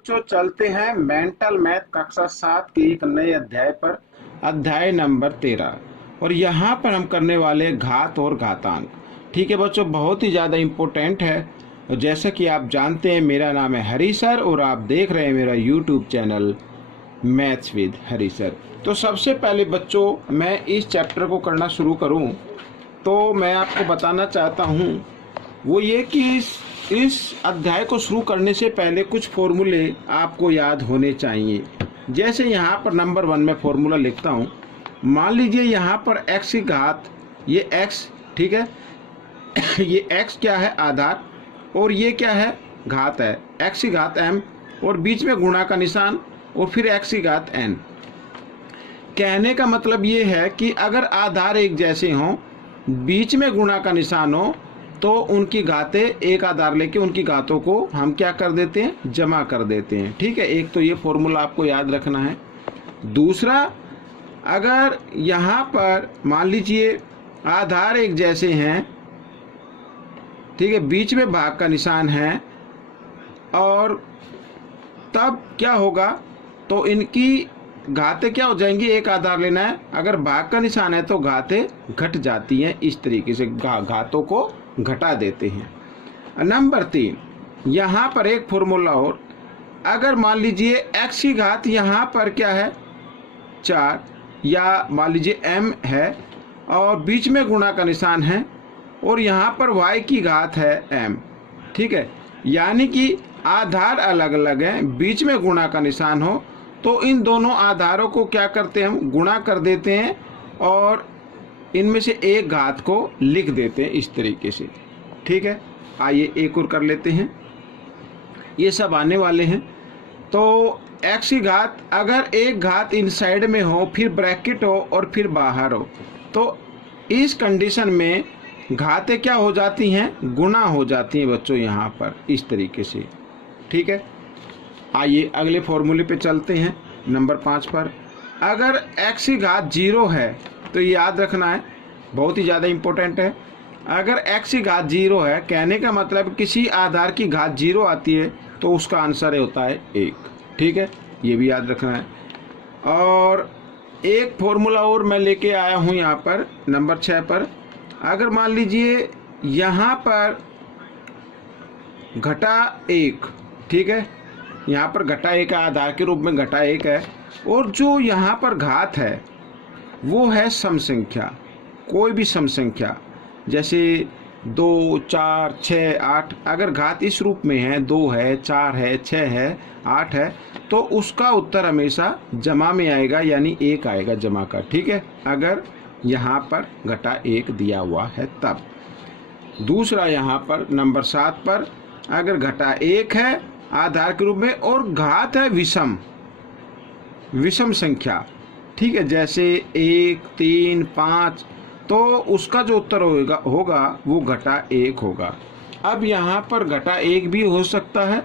बच्चों चलते हैं मेंटल मैथ कक्षा 7 के एक नए अध्याय पर, अध्याय नंबर 13। और यहाँ पर हम करने वाले घात और घातांक। ठीक है बच्चों, बहुत ही ज़्यादा इम्पोर्टेंट है। और जैसा कि आप जानते हैं, मेरा नाम है हरी सर और आप देख रहे हैं मेरा YouTube channel maths with Hari sir. तो सबसे पहले बच्चों, मैं इस चैप्टर को करना शुरू करूँ तो मैं आपको बताना चाहता हूँ वो ये कि इस अध्याय को शुरू करने से पहले कुछ फॉर्मूले आपको याद होने चाहिए। जैसे यहाँ पर नंबर 1 में फॉर्मूला लिखता हूँ। मान लीजिए यहाँ पर x की घात, ये x, ठीक है ये x क्या है, आधार, और ये क्या है, घात है, x की घात m, और बीच में गुणा का निशान, और फिर x की घात n। कहने का मतलब ये है कि अगर आधार एक जैसे हों, बीच में गुणा का निशान हो, तो उनकी घातें एक आधार लेके उनकी घातों को हम क्या कर देते हैं, जमा कर देते हैं। ठीक है, एक तो ये फॉर्मूला आपको याद रखना है। दूसरा, अगर यहाँ पर मान लीजिए आधार एक जैसे हैं, ठीक है, बीच में भाग का निशान है, और तब क्या होगा, तो इनकी घातें क्या हो जाएंगी, एक आधार लेना है। अगर भाग का निशान है तो घातें घट जाती हैं। इस तरीके से घातों को घटा देते हैं। नंबर 3, यहाँ पर एक फॉर्मूला और, अगर मान लीजिए x की घात यहाँ पर क्या है, 4, या मान लीजिए m है, और बीच में गुणा का निशान है, और यहाँ पर y की घात है m। ठीक है, यानी कि आधार अलग अलग हैं, बीच में गुणा का निशान हो, तो इन दोनों आधारों को क्या करते हैं, हम गुणा कर देते हैं और इनमें से एक घात को लिख देते हैं इस तरीके से। ठीक है, आइए एक और कर लेते हैं। ये सब आने वाले हैं। तो x की घात, अगर एक घात इनसाइड में हो, फिर ब्रैकेट हो और फिर बाहर हो, तो इस कंडीशन में घातें क्या हो जाती हैं, गुणा हो जाती हैं बच्चों, यहाँ पर इस तरीके से। ठीक है, आइए अगले फॉर्मूले पे चलते हैं, नंबर 5 पर। अगर x की घात 0 है, तो ये याद रखना है, बहुत ही ज़्यादा इम्पोर्टेंट है। अगर x की घात 0 है, कहने का मतलब किसी आधार की घात 0 आती है तो उसका आंसर होता है 1। ठीक है, ये भी याद रखना है। और एक फॉर्मूला और मैं लेके आया हूँ यहाँ पर नंबर 6 पर। अगर मान लीजिए यहाँ पर घटा 1, ठीक है, यहाँ पर घटा 1 आधार के रूप में घटा 1 है, और जो यहाँ पर घात है वो है सम संख्या, कोई भी सम संख्या, जैसे 2, 4, 6, 8। अगर घात इस रूप में है, 2 है, 4 है, 6 है, 8 है, तो उसका उत्तर हमेशा जमा में आएगा, यानी 1 आएगा जमा का। ठीक है, अगर यहाँ पर घटा 1 दिया हुआ है तब। दूसरा, यहाँ पर नंबर 7 पर, अगर घटा 1 है आधार के रूप में और घात है विषम संख्या, ठीक है, जैसे 1, 3, 5, तो उसका जो उत्तर होगा वो घटा 1 होगा। अब यहाँ पर घटा 1 भी हो सकता है,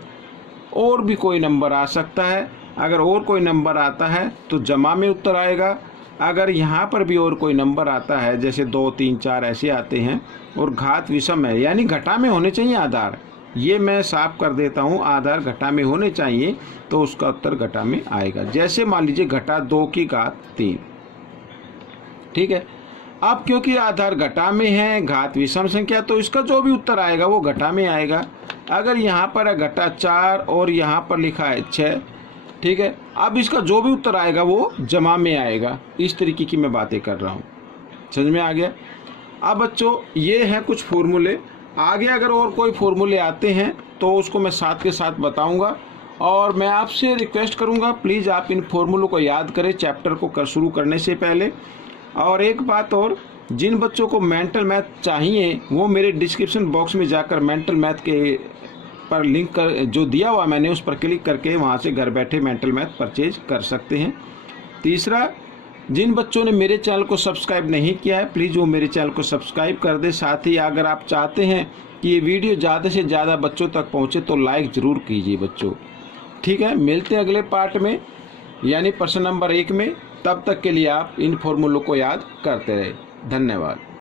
और भी कोई नंबर आ सकता है। अगर और कोई नंबर आता है तो जमा में उत्तर आएगा। अगर यहाँ पर भी और कोई नंबर आता है, जैसे 2, 3, 4 ऐसे आते हैं, और घात विषम है, यानी घटा में होने चाहिए आधार, ये मैं साफ कर देता हूँ, आधार घटा में होने चाहिए, तो उसका उत्तर घटा में आएगा। जैसे मान लीजिए घटा 2 की घात 3। ठीक है, अब क्योंकि आधार घटा में है, घात विषम संख्या, तो इसका जो भी उत्तर आएगा वो घटा में आएगा। अगर यहाँ पर है घटा 4 और यहाँ पर लिखा है 6, ठीक है, अब इसका जो भी उत्तर आएगा वो जमा में आएगा। इस तरीके की मैं बातें कर रहा हूँ, समझ में आ गया। अब बच्चों, ये हैं कुछ फॉर्मूले। आगे अगर और कोई फॉर्मूले आते हैं तो उसको मैं साथ के साथ बताऊंगा, और मैं आपसे रिक्वेस्ट करूंगा प्लीज़ आप इन फॉर्मूलों को याद करें चैप्टर को शुरू करने से पहले। और एक बात और, जिन बच्चों को मेंटल मैथ चाहिए वो मेरे डिस्क्रिप्शन बॉक्स में जाकर मेंटल मैथ के पर लिंक कर जो दिया हुआ मैंने उस पर क्लिक करके वहाँ से घर बैठे मेंटल मैथ परचेज कर सकते हैं। तीसरा, जिन बच्चों ने मेरे चैनल को सब्सक्राइब नहीं किया है, प्लीज़ वो मेरे चैनल को सब्सक्राइब कर दे। साथ ही अगर आप चाहते हैं कि ये वीडियो ज़्यादा से ज़्यादा बच्चों तक पहुँचे तो लाइक ज़रूर कीजिए बच्चों। ठीक है, मिलते हैं अगले पार्ट में, यानी प्रश्न नंबर 1 में। तब तक के लिए आप इन फॉर्मूलों को याद करते रहे। धन्यवाद।